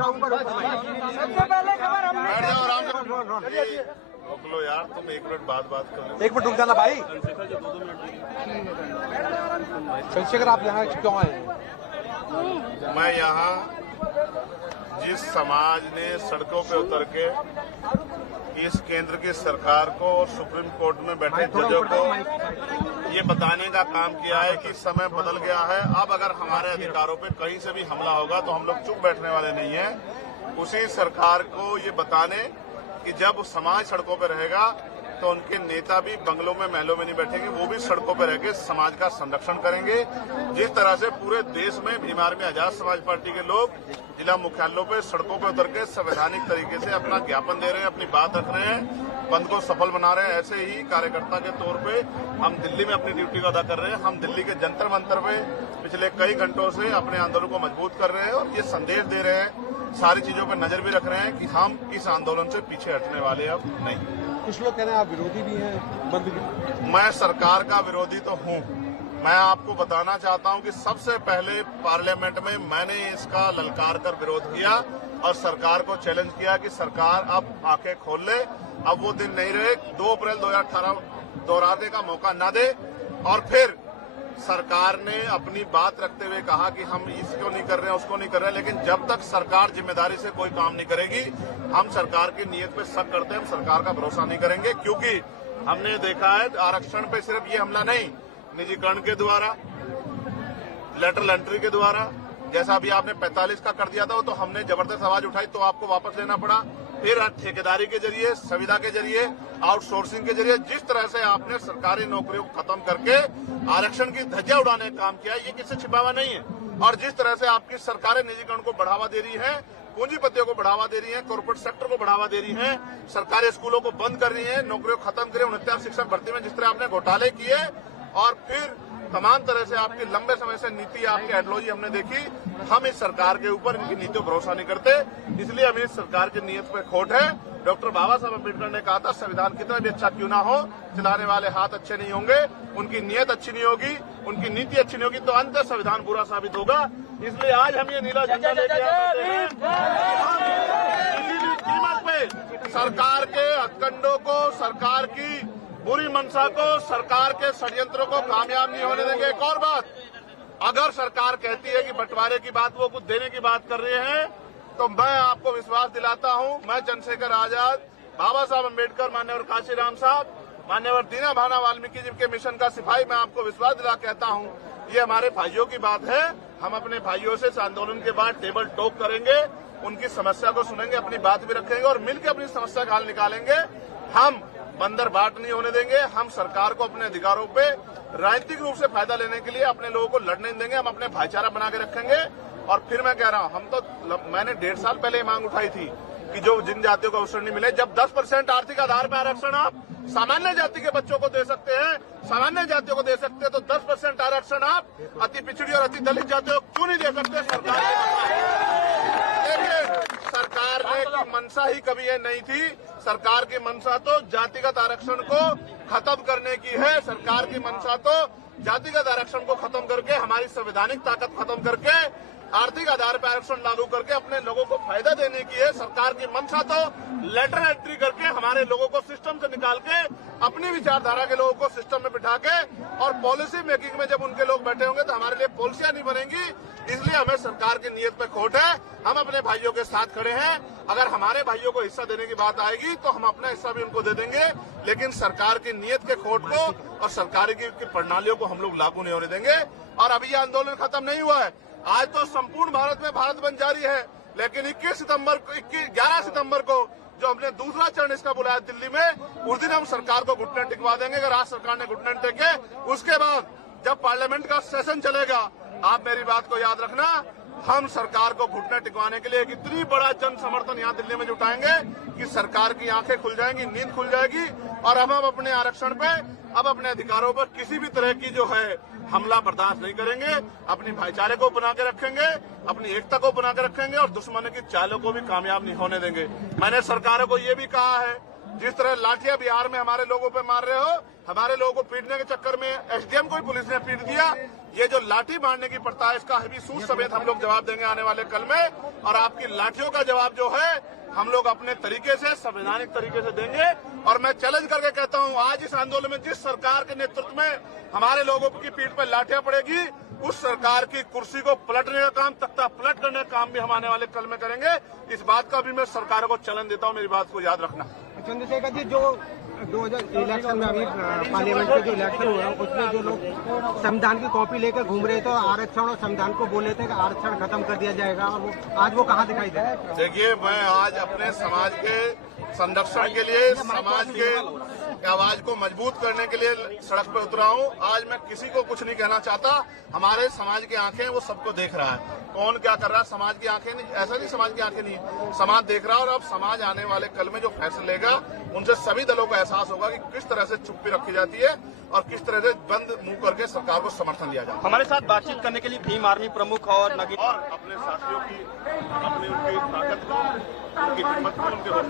सबसे पहले खबर हमने रोक लो यार, तुम 1 मिनट बात करो। 1 मिनट रुक जाना भाई। चंद्रशेखर, आप यहाँ क्यों आए हैं? मैं यहाँ जिस समाज ने सड़कों पे उतर के इस केंद्र की सरकार को और सुप्रीम कोर्ट में बैठे जजों को ये बताने का काम किया है कि समय बदल गया है, अब अगर हमारे अधिकारों पे कहीं से भी हमला होगा तो हम लोग चुप बैठने वाले नहीं हैं। उसी सरकार को ये बताने कि जब समाज सड़कों पे रहेगा तो उनके नेता भी बंगलों में महलों में नहीं बैठेंगे, वो भी सड़कों पे रहकर समाज का संरक्षण करेंगे। जिस तरह से पूरे देश में भीम आर्मी आजाद समाज पार्टी के लोग जिला मुख्यालयों पे सड़कों पे उतर के संवैधानिक तरीके से अपना ज्ञापन दे रहे हैं, अपनी बात रख रहे हैं, बंद को सफल बना रहे हैं, ऐसे ही कार्यकर्ता के तौर पे हम दिल्ली में अपनी ड्यूटी को अदा कर रहे हैं। हम दिल्ली के जंतर मंतर पे पिछले कई घंटों से अपने आंदोलन को मजबूत कर रहे हैं और ये संदेश दे रहे हैं, सारी चीजों पर नजर भी रख रहे हैं कि हम इस आंदोलन से पीछे हटने वाले अब नहीं। कुछ लोग कह रहे हैं आप विरोधी भी हैं बंद की। मैं सरकार का विरोधी तो हूं। मैं आपको बताना चाहता हूं कि सबसे पहले पार्लियामेंट में मैंने इसका ललकार कर विरोध किया और सरकार को चैलेंज किया कि सरकार अब आंखें खोल ले, अब वो दिन नहीं रहे 2 अप्रैल 2018 दोहराने का मौका न दे। और फिर सरकार ने अपनी बात रखते हुए कहा कि हम इसको नहीं कर रहे हैं, उसको नहीं कर रहे हैं, लेकिन जब तक सरकार जिम्मेदारी से कोई काम नहीं करेगी, हम सरकार की नीयत पे शक करते हैं, हम सरकार का भरोसा नहीं करेंगे। क्योंकि हमने देखा है आरक्षण पे सिर्फ ये हमला नहीं, निजीकरण के द्वारा, लेटरल एंट्री के द्वारा, जैसा अभी आपने 45 का कर दिया था तो हमने जबरदस्त आवाज उठाई तो आपको वापस लेना पड़ा। फिर ठेकेदारी के जरिए, संविदा के जरिए, आउटसोर्सिंग के जरिए जिस तरह से आपने सरकारी नौकरियों को खत्म करके आरक्षण की धज्जियां उड़ाने का काम किया, ये किसी छिपावा नहीं है। और जिस तरह से आपकी सरकारें निजीकरण को बढ़ावा दे रही है, पूंजीपतियों को बढ़ावा दे रही है, कॉर्पोरेट सेक्टर को बढ़ावा दे रही है, सरकारी स्कूलों को बंद कर रही है, नौकरियों को खत्म करे, 69 शिक्षक भर्ती में जिस तरह आपने घोटाले किए और फिर तमाम तरह से आपकी लंबे समय से नीति, आपकी आइडियोलॉजी हमने देखी। हम इस सरकार के ऊपर इनकी नीतियों पर भरोसा नहीं करते, इसलिए हमें इस सरकार की नीयत पे खोट है। डॉक्टर बाबा साहब अम्बेडकर ने कहा था संविधान कितना भी अच्छा क्यों ना हो, चलाने वाले हाथ अच्छे नहीं होंगे, उनकी नीयत अच्छी नहीं होगी, उनकी नीति अच्छी नहीं होगी तो अंत संविधान बुरा साबित होगा। इसलिए आज हम ये नीला झंडा लेके आते हैं, किसी भी कीमत पे सरकार के हथकंडों को, सरकार की बुरी मंशा को, सरकार के षड्यंत्रों को कामयाब नहीं होने देंगे। एक और बात, अगर सरकार कहती है कि बंटवारे की बात, वो कुछ देने की बात कर रहे हैं, तो मैं आपको विश्वास दिलाता हूं, मैं चंद्रशेखर आजाद, बाबा साहब अम्बेडकर, मान्यवर काशीराम साहब, मान्यवर दीना भाना वाल्मीकि जी के मिशन का सिपाही, मैं आपको विश्वास दिला कहता हूं, ये हमारे भाइयों की बात है। हम अपने भाइयों से इस आंदोलन के बाद टेबल टॉक करेंगे, उनकी समस्या को सुनेंगे, अपनी बात भी रखेंगे और मिलकर अपनी समस्या का हल निकालेंगे। हम बंदर बाट नहीं होने देंगे। हम सरकार को अपने अधिकारों पे राजनीतिक रूप से फायदा लेने के लिए अपने लोगों को लड़ने नहीं देंगे। हम अपने भाईचारा बना के रखेंगे। और फिर मैं कह रहा हूं, मैंने 1.5 साल पहले मांग उठाई थी कि जो जिन जातियों को अवसर नहीं मिले, जब 10% आर्थिक आधार पर आरक्षण आप सामान्य जाति के बच्चों को दे सकते हैं, सामान्य जातियों को दे सकते हैं, तो 10% आरक्षण आप अति पिछड़ी और अति दलित जातियों को क्यों नहीं दे सकते? सरकार की मंशा ही कभी ये नहीं थी। सरकार की मंशा तो जातिगत आरक्षण को खत्म करने की है। सरकार की मंशा तो जातिगत आरक्षण को खत्म करके, हमारी संवैधानिक ताकत खत्म करके, आर्थिक आधार पर आरक्षण लागू करके अपने लोगों को फायदा देने की है। सरकार की मंशा तो लेटर एंट्री करके हमारे लोगों को सिस्टम से निकाल के अपनी विचारधारा के लोगों को सिस्टम में बिठा के और पॉलिसी मेकिंग में जब उनके लोग बैठे होंगे तो हमारे लिए पॉलिसियां नहीं बनेंगी। इसलिए हमें सरकार की नीयत पे खोट है। हम अपने भाइयों के साथ खड़े हैं। अगर हमारे भाइयों को हिस्सा देने की बात आएगी तो हम अपना हिस्सा भी उनको दे देंगे, लेकिन सरकार की नीयत के खोट को और सरकार की प्रणालियों को हम लोग लागू नहीं होने देंगे। और अभी ये आंदोलन खत्म नहीं हुआ है। आज तो संपूर्ण भारत में भारत बंद जारी है, लेकिन 11 सितंबर को जो हमने दूसरा चरण इसका बुलाया दिल्ली में, उस दिन हम सरकार को घुटने टिकवा देंगे। अगर आज सरकार ने घुटने टेके, उसके बाद जब पार्लियामेंट का सेशन चलेगा, आप मेरी बात को याद रखना, हम सरकार को घुटने टिकवाने के लिए इतनी बड़ा जन समर्थन यहाँ दिल्ली में जुटाएंगे कि सरकार की आंखें खुल जाएंगी, नींद खुल जाएगी और हम अपने आरक्षण पे, अब अपने अधिकारों पर किसी भी तरह की जो है हमला बर्दाश्त नहीं करेंगे। अपनी भाईचारे को बना के रखेंगे, अपनी एकता को बना के रखेंगे और दुश्मन की चालों को भी कामयाब नहीं होने देंगे। मैंने सरकारों को ये भी कहा है जिस तरह लाठियां बिहार में हमारे लोगों पे मार रहे हो, हमारे लोगों को पीटने के चक्कर में एसडीएम को ही पुलिस ने पीट दिया। ये जो लाठी मारने की प्रथा है, इसका भी सूद समेत हम लोग जवाब देंगे आने वाले कल में। और आपकी लाठियों का जवाब जो है हम लोग अपने तरीके से, संवैधानिक तरीके से देंगे। और मैं चैलेंज करके कहता हूं, आज इस आंदोलन में जिस सरकार के नेतृत्व में हमारे लोगों की पीठ पर लाठियां पड़ेगी, उस सरकार की कुर्सी को पलटने का काम, तख्ता पलट करने का काम भी हम आने वाले कल में करेंगे। इस बात का भी मैं सरकार को चैलेंज देता हूं, मेरी बात को याद रखना। चंद्रशेखर जी, जो 2000 इलेक्शन में अभी पार्लियामेंट के जो इलेक्शन हुआ है, उसमें जो लोग संविधान की कॉपी लेकर घूम रहे थे, आरक्षण और संविधान को बोले थे कि आरक्षण खत्म कर दिया जाएगा, और वो आज वो कहाँ दिखाई दे रहा है? देखिए, मैं आज अपने समाज के संरक्षण के लिए, समाज के आवाज को मजबूत करने के लिए सड़क पर उतरा हूं। आज मैं किसी को कुछ नहीं कहना चाहता। हमारे समाज की आंखें वो सबको देख रहा है, कौन क्या कर रहा है। समाज की आंखें नहीं, ऐसा नहीं समाज की आंखें नहीं, समाज देख रहा है। और अब समाज आने वाले कल में जो फैसले लेगा, उनसे सभी दलों को एहसास होगा कि किस तरह से चुप्पी रखी जाती है और किस तरह से बंद मुंह करके सरकार को समर्थन दिया जाता है। हमारे साथ बातचीत करने के लिए भीम आर्मी प्रमुख और अपने साथियों की, अपनी उनकी ताकत को, उनकी हिम्मत को, उनके